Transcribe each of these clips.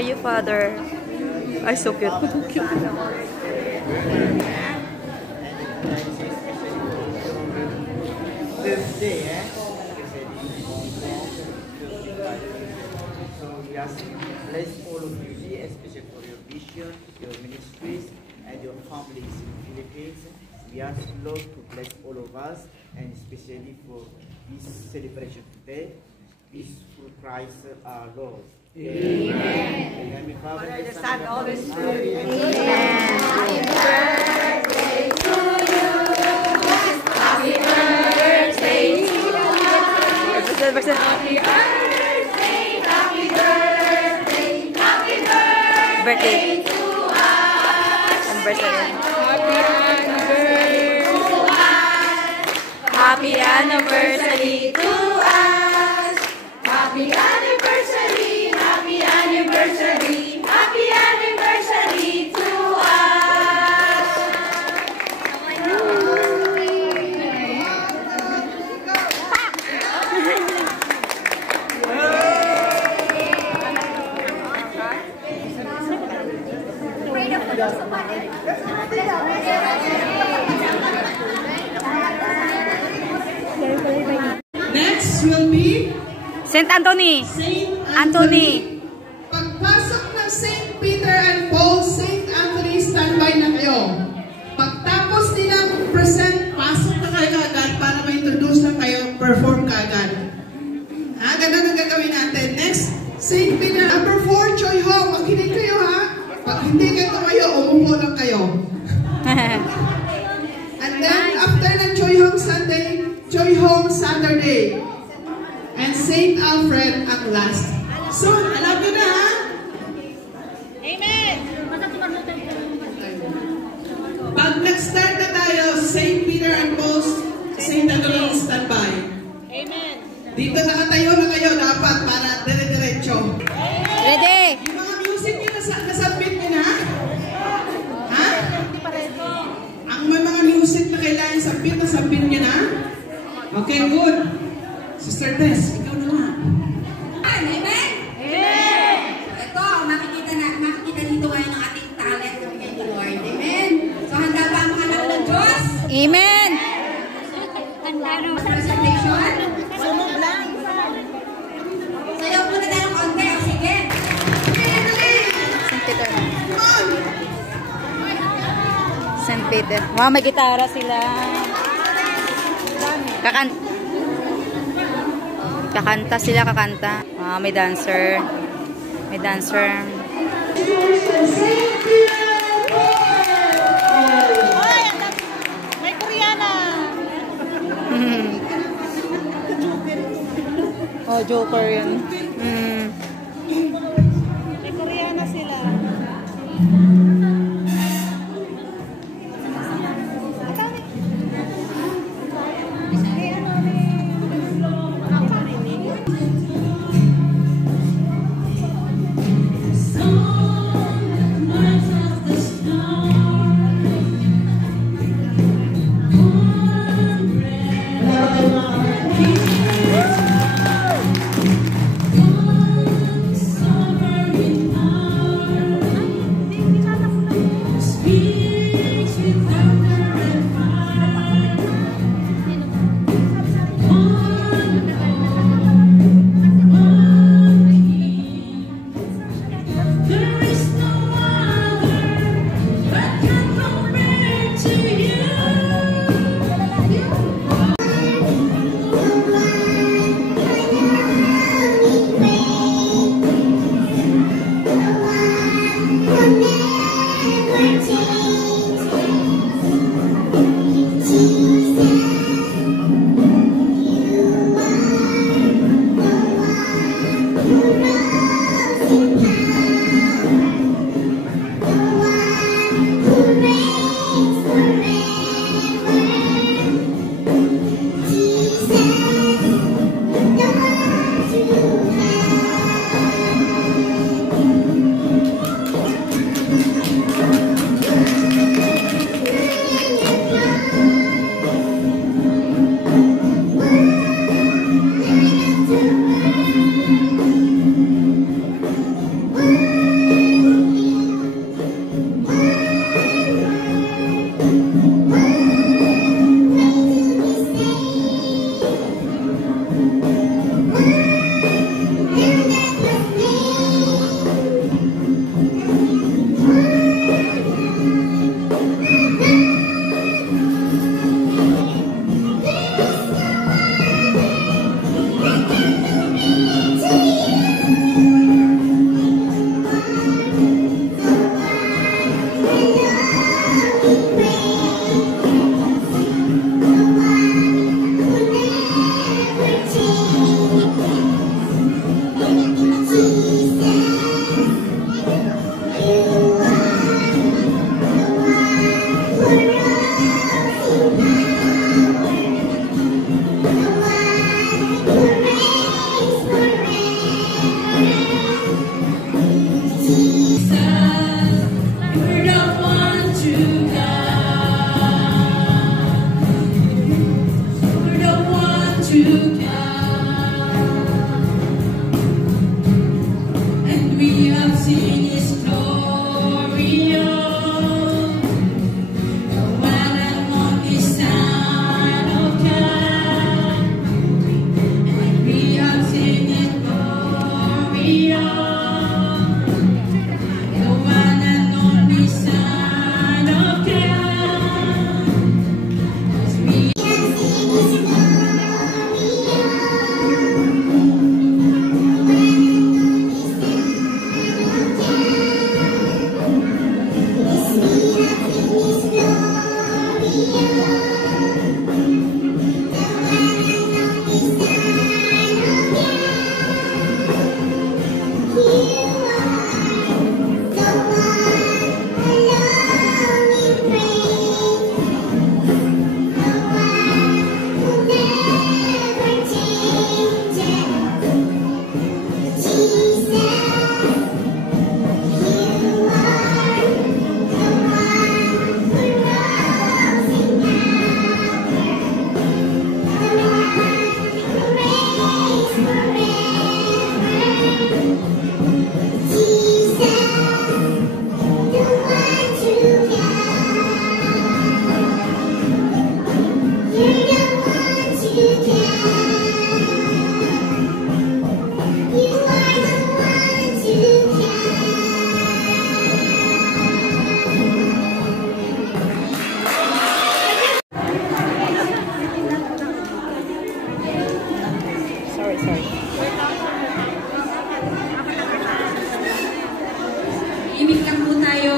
are you, Father? Ay, so cute. Birthday, eh? So we ask bless all of you, especially for your vision, your ministries, and your families in the Philippines. We ask Lord to bless all of us, and especially for this celebration today, peace through Christ our Lord. Amen. Amen. Father, the Son, Holy Spirit. Amen. Happy birthday to you. Happy birthday to you. Happy birthday. Happy birthday. Happy birthday to us. Happy anniversary to us. Happy anniversary. Happy anniversary. Happy anniversary to us. Next will be Saint Anthony. Saint Anthony. Pagpasok ng Saint Peter and Paul, Saint Anthony, standby na kayo. Pagtapos nilang present, pasok na kayo agad para ma-introduce na kayo, perform ka agad. Ganun ang gagawin natin. Next, Saint Peter. Number 4, Choi Hong. Makinig kayo ha. Pag hindi kayo tumayo, umupo lang kayo. And then, after ng Choi Hong Sunday, Choi Hong Saturday. And Saint Alfred ang last. So, alam nyo na ha? Amen. Pag nag-start na tayo, Saint Peter and Paul, Saint Anthony standby. Amen. Dito nakatayo na kayo dapat para dire-diretso. Ready? Yung mga music nyo nasubmit nyo na? Ha? Ang may mga music na kailangan submit nyo na? Okay, good. Sister Tess, ikaw na nga. Amen. Amen. Ito, makikita dito ngayon ang ating talent ng bigay ni Lord. Amen. So, handa ba ang mga anak ng Diyos? Amen. Handa na sa presentation? Sumog lang. Sayaw muna tayo ng konti. O, sige. Saint Peter. Saint Peter. Wow, may gitara sila. Kakanta sila, kakanta. Ah, may dancer. May dancer. May Koreana. Oh, Joker yun. May Koreana sila. seen His glory, the one and only Son of God. And we have seen His glory, the one and only Son of God. As we have seen His Sorry. imik lang po tayo.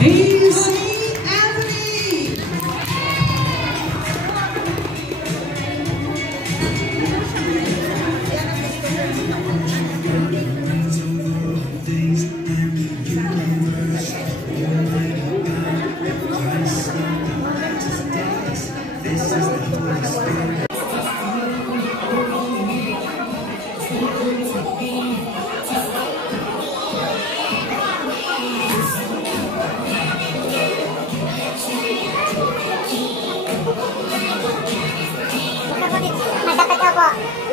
Hey, St. Anthony! Dapat po.